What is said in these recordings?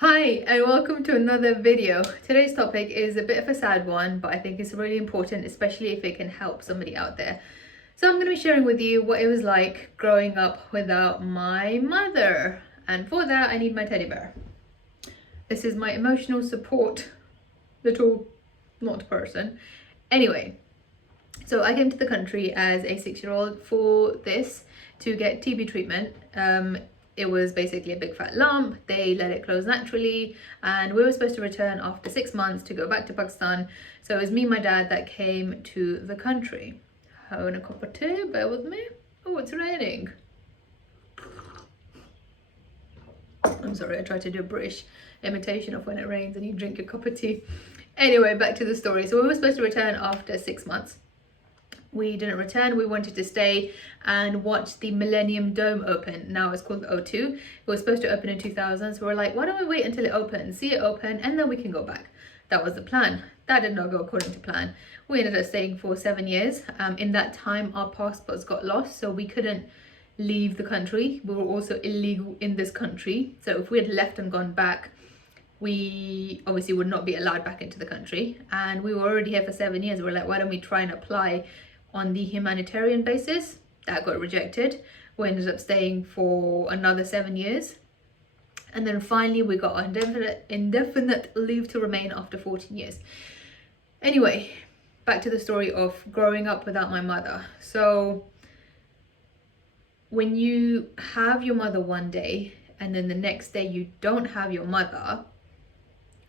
Hi and welcome to another video. Today's topic is a bit of a sad one, but I think it's really important, especially if it can help somebody out there. So I'm going to be sharing with you what it was like growing up without my mother. And for that, I need my teddy bear. This is my emotional support little not person. Anyway, so I came to the country as a 6-year-old for this to get TB treatment. It was basically a big fat lump. They let it close naturally, and we were supposed to return after 6 months to go back to Pakistan. So it was me and my dad that came to the country. Having a cup of tea, bear with me. Oh, it's raining. I'm sorry, I tried to do a British imitation of when it rains and you drink your cup of tea. Anyway, back to the story. So we were supposed to return after 6 months. We didn't return. We wanted to stay and watch the Millennium Dome open. Now it's called O2. It was supposed to open in 2000, so we're like, why don't we wait until it opens, see it open, and then we can go back. That was the plan. That did not go according to plan. We ended up staying for 7 years. In that time, our passports got lost, so we couldn't leave the country. We were also illegal in this country, so if we had left and gone back, we obviously would not be allowed back into the country. And we were already here for 7 years. We're like, why don't we try and apply on the humanitarian basis? That got rejected. We ended up staying for another 7 years, and then finally we got indefinite leave to remain after 14 years. Anyway, back to the story of growing up without my mother. So when you have your mother one day and then the next day you don't have your mother,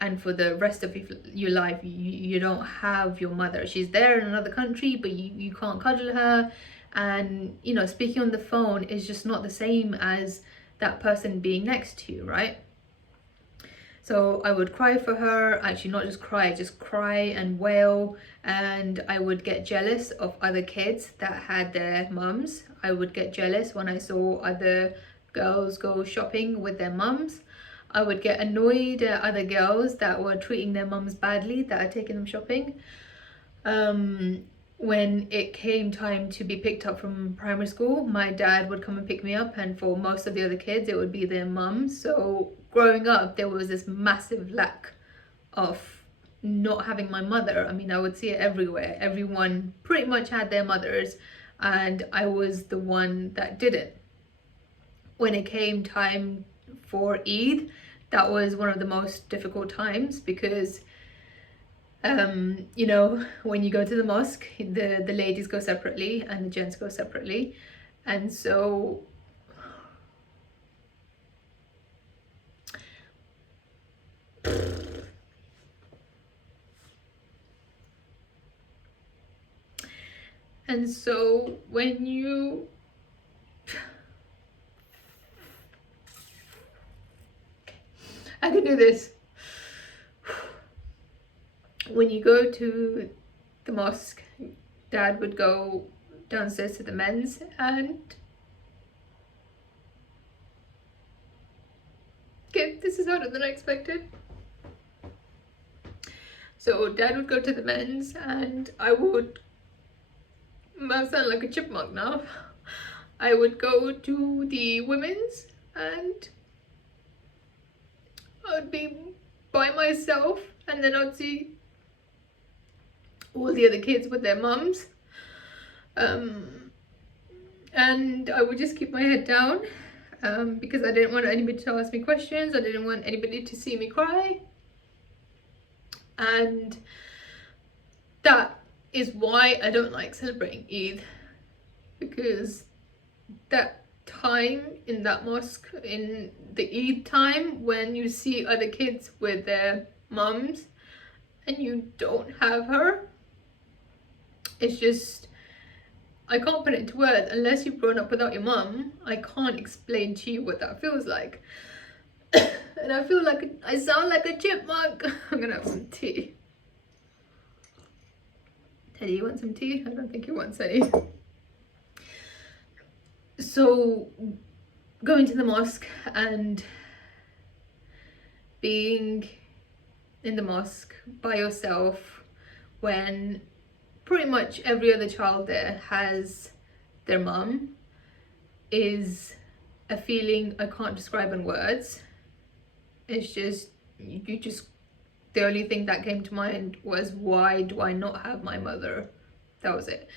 and for the rest of your life you don't have your mother, she's there in another country but you can't cuddle her, and you know, speaking on the phone is just not the same as that person being next to you, right? So I would cry for her, actually not just cry, just cry and wail, and I would get jealous of other kids that had their mums. I would get jealous when I saw other girls go shopping with their mums. I would get annoyed at other girls that were treating their mums badly, that had taken them shopping. When it came time to be picked up from primary school, my dad would come and pick me up, and for most of the other kids it would be their mums. So growing up there was this massive lack of not having my mother. I mean, I would see it everywhere. Everyone pretty much had their mothers, and I was the one that didn't. When it came time for Eid, that was one of the most difficult times because you know, when you go to the mosque, the ladies go separately and the gents go separately, and so when you I can do this. When you go to the mosque, dad would go downstairs to the men's, and okay, this is harder than I expected. So dad would go to the men's and I sound like a chipmunk now. I would go to the women's and I would be by myself, and then I'd see all the other kids with their mums, and I would just keep my head down because I didn't want anybody to ask me questions. I didn't want anybody to see me cry, and that is why I don't like celebrating Eid, because that time in that mosque, in the Eid time, when you see other kids with their mums and you don't have her, it's just, I can't put it into words. Unless you've grown up without your mum, I can't explain to you what that feels like. And I feel like I sound like a chipmunk. I'm gonna have some tea. Teddy, you want some tea? I don't think he wants any. So going to the mosque and being in the mosque by yourself when pretty much every other child there has their mum is a feeling I can't describe in words. It's just, you just, the only thing that came to mind was, why do I not have my mother? That was it.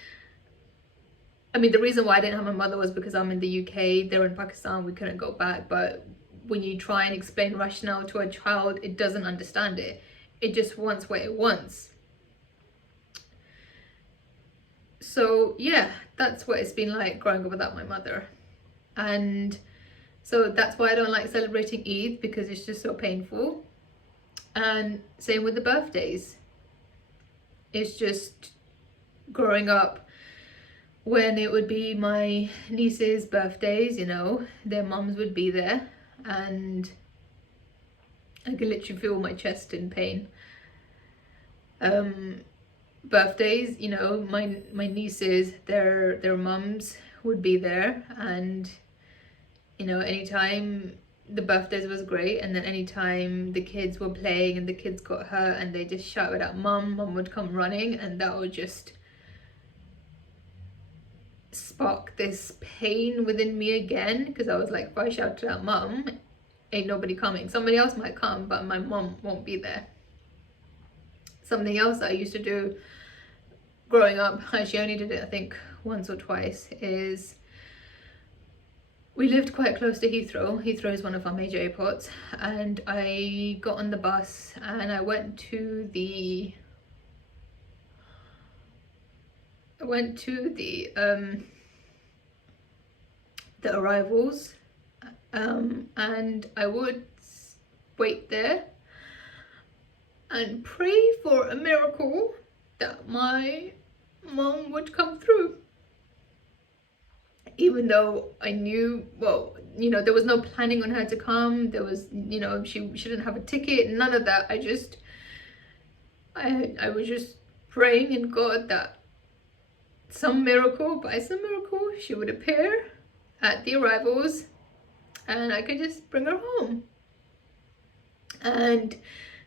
I mean, the reason why I didn't have my mother was because I'm in the UK, they're in Pakistan, we couldn't go back. But when you try and explain rationale to a child, it doesn't understand it. It just wants what it wants. So yeah, that's what it's been like growing up without my mother. And so that's why I don't like celebrating Eid, because it's just so painful. And same with the birthdays. It's just growing up, when it would be my niece's birthdays, you know, their mums would be there, and I could literally feel my chest in pain. Birthdays, you know, my nieces, their mums would be there, and you know, anytime the birthdays was great, and then anytime the kids were playing and the kids got hurt and they just shouted at mum would come running, and that would just spark this pain within me again, because I was like, if I shouted at mum, ain't nobody coming. Somebody else might come, but my mum won't be there. Something else that I used to do growing up, actually I only did it I think once or twice, is we lived quite close to Heathrow. Heathrow is one of our major airports, and I got on the bus and I went to the arrivals, and I would wait there and pray for a miracle that my mom would come through. Even though I knew, well, you know, there was no planning on her to come. There was, you know, she didn't have a ticket, none of that. I was just praying in God that some miracle, by some miracle, she would appear at the arrivals and I could just bring her home. And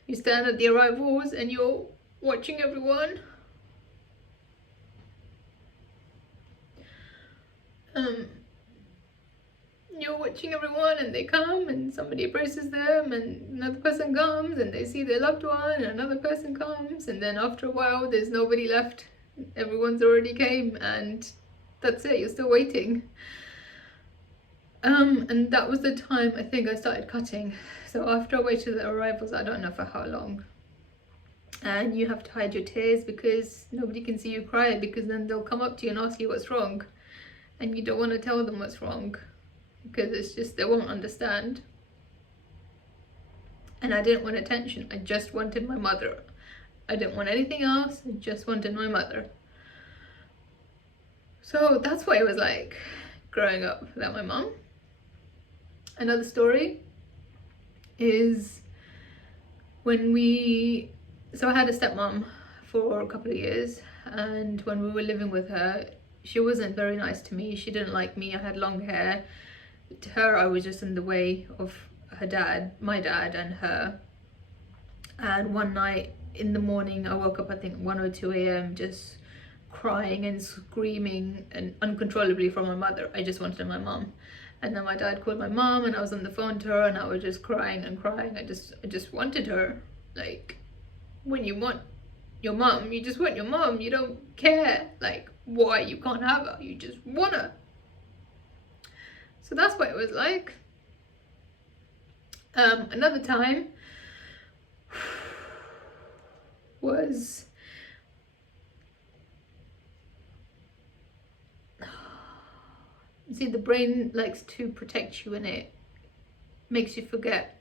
you stand at the arrivals and you're watching everyone. You're watching everyone, and they come and somebody embraces them, and another person comes and they see their loved one, and another person comes, and then after a while there's nobody left. Everyone's already came, and that's it, you're still waiting. And that was the time I think I started cutting. So after I waited the arrivals, I don't know for how long, and you have to hide your tears because nobody can see you cry, because then they'll come up to you and ask you what's wrong, and you don't want to tell them what's wrong because it's just, they won't understand. And I didn't want attention, I just wanted my mother. I didn't want anything else, I just wanted my mother. So that's what it was like growing up without my mom. Another story is when so I had a stepmom for a couple of years, and when we were living with her, she wasn't very nice to me. She didn't like me, I had long hair. To her, I was just in the way of her dad, my dad and her. And one night in the morning, I woke up I think 1 or 2 a.m. just crying and screaming and uncontrollably for my mother. I just wanted my mom. And then my dad called my mom, and I was on the phone to her, and I was just crying and crying. I just wanted her. Like, when you want your mom, you just want your mom. You don't care like why you can't have her, you just want her. So that's what it was like. Another time was see, the brain likes to protect you, and it makes you forget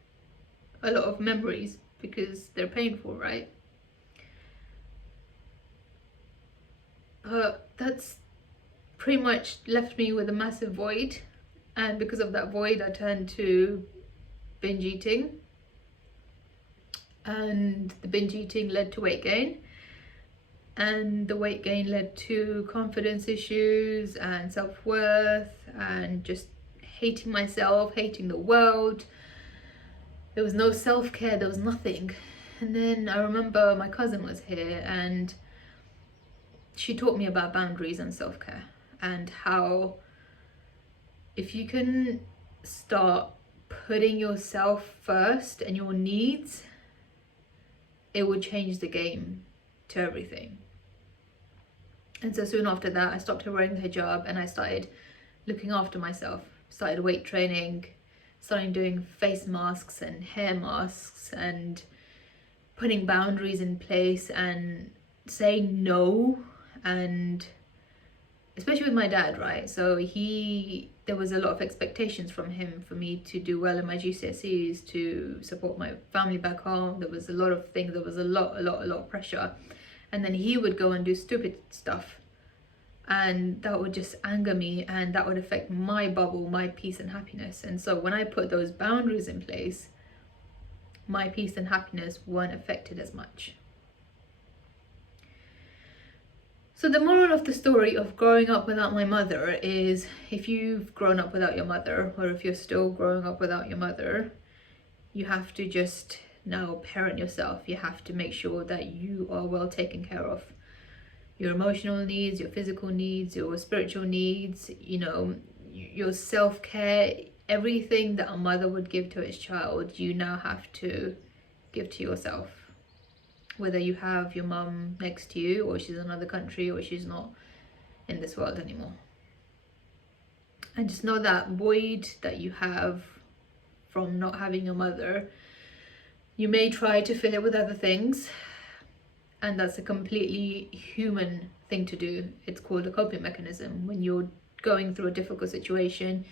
a lot of memories because they're painful, right? That's pretty much left me with a massive void, and because of that void I turned to binge eating, and the binge eating led to weight gain, and the weight gain led to confidence issues and self-worth and just hating myself, hating the world. There was no self-care, there was nothing. And then I remember my cousin was here, and she taught me about boundaries and self-care, and how if you can start putting yourself first and your needs, it would change the game to everything. And so soon after that, I stopped wearing the hijab and I started looking after myself. Started weight training, started doing face masks and hair masks, and putting boundaries in place and saying no. And especially with my dad, right? So there was a lot of expectations from him for me to do well in my GCSEs, to support my family back home. There was a lot of things, there was a lot of pressure. And then he would go and do stupid stuff. And that would just anger me, and that would affect my bubble, my peace and happiness. And so when I put those boundaries in place, my peace and happiness weren't affected as much. So the moral of the story of growing up without my mother is, if you've grown up without your mother, or if you're still growing up without your mother, you have to just now parent yourself. You have to make sure that you are well taken care of. Your emotional needs, your physical needs, your spiritual needs, your self-care, everything that a mother would give to its child, you now have to give to yourself. Whether you have your mum next to you, or she's in another country, or she's not in this world anymore. And just know that void that you have from not having your mother, you may try to fill it with other things, and that's a completely human thing to do. It's called a coping mechanism. When you're going through a difficult situation,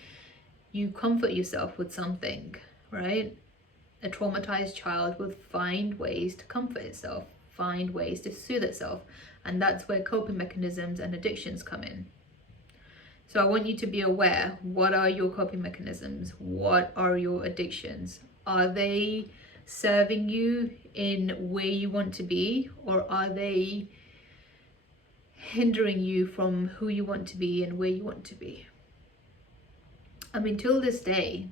you comfort yourself with something, right? A traumatized child will find ways to comfort itself, find ways to soothe itself, and that's where coping mechanisms and addictions come in. So I want you to be aware, what are your coping mechanisms? What are your addictions? Are they serving you in where you want to be, or are they hindering you from who you want to be and where you want to be? I mean, to this day,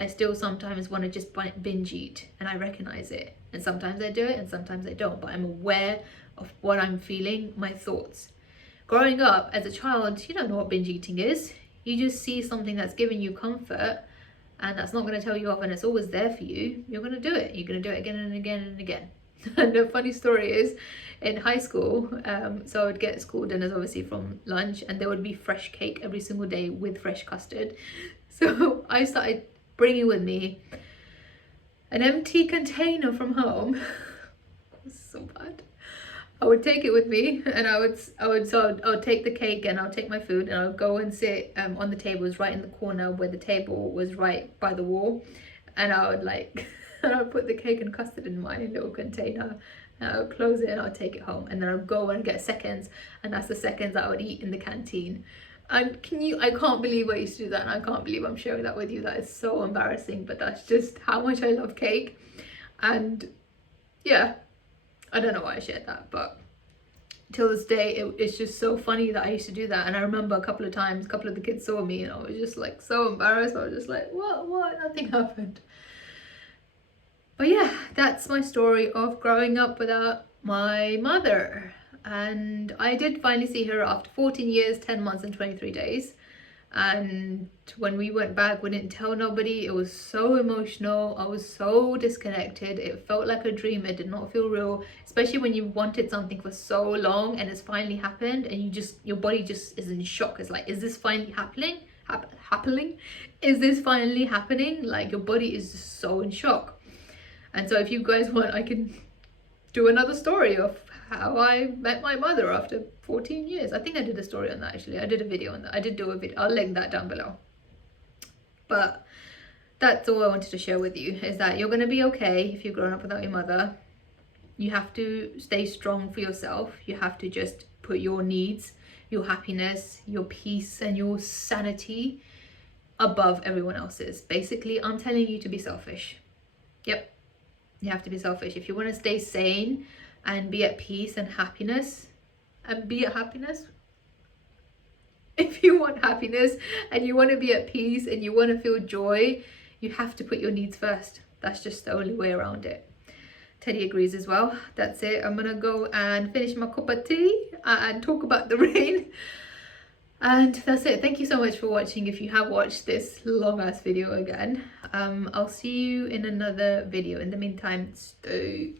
I still sometimes want to just binge eat, and I recognize it. And sometimes I do it and sometimes I don't, but I'm aware of what I'm feeling, my thoughts. Growing up as a child, you don't know what binge eating is. You just see something that's giving you comfort, and that's not going to tell you off, and it's always there for you. You're going to do it. You're going to do it again and again and again. And the funny story is, in high school, so I would get school dinners obviously from lunch, and there would be fresh cake every single day with fresh custard. So I started bringing with me an empty container from home. It was so bad. I would take it with me, and I would take the cake, and I'll take my food, and I'll go and sit on the tables right in the corner where the table was right by the wall, and I would and I would put the cake and custard in my little container, and I would close it and I would take it home, and then I would go and get seconds, and that's the seconds I would eat in the canteen. And I can't believe I used to do that, and I can't believe I'm sharing that with you. That is so embarrassing, but that's just how much I love cake. And yeah, I don't know why I shared that, but till this day, it's just so funny that I used to do that. And I remember a couple of times, a couple of the kids saw me, and I was just like so embarrassed. I was just like, what? Nothing happened. But yeah, that's my story of growing up without my mother. And I did finally see her after 14 years, 10 months and 23 days. And when we went back, we didn't tell nobody. It was so emotional. I was so disconnected. It felt like a dream. It did not feel real, especially when you wanted something for so long and it's finally happened, and your body just is in shock. It's like, is this finally happening? Is this finally happening? Like, your body is just so in shock. And so if you guys want, I can do another story of how I met my mother after 14 years. I think I did a story on that, actually. I did a video on that. I did do a video. I'll link that down below. But that's all I wanted to share with you, is that you're going to be okay if you've grown up without your mother. You have to stay strong for yourself. You have to just put your needs, your happiness, your peace and your sanity above everyone else's. Basically, I'm telling you to be selfish. Yep. You have to be selfish. If you want to stay sane and be at peace and happiness, if you want happiness and you want to be at peace and you want to feel joy, you have to put your needs first. That's just the only way around it. Teddy agrees as well. That's it. I'm gonna go and finish my cup of tea and talk about the rain. And that's it. Thank you so much for watching. If you have watched this long ass video again, I'll see you in another video. In the meantime, stay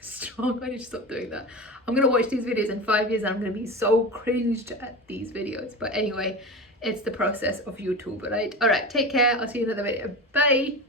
strong. I need to stop doing that. I'm gonna watch these videos in 5 years and I'm gonna be so cringed at these videos. But anyway, it's the process of YouTube, right? All right, take care. I'll see you in another video. Bye.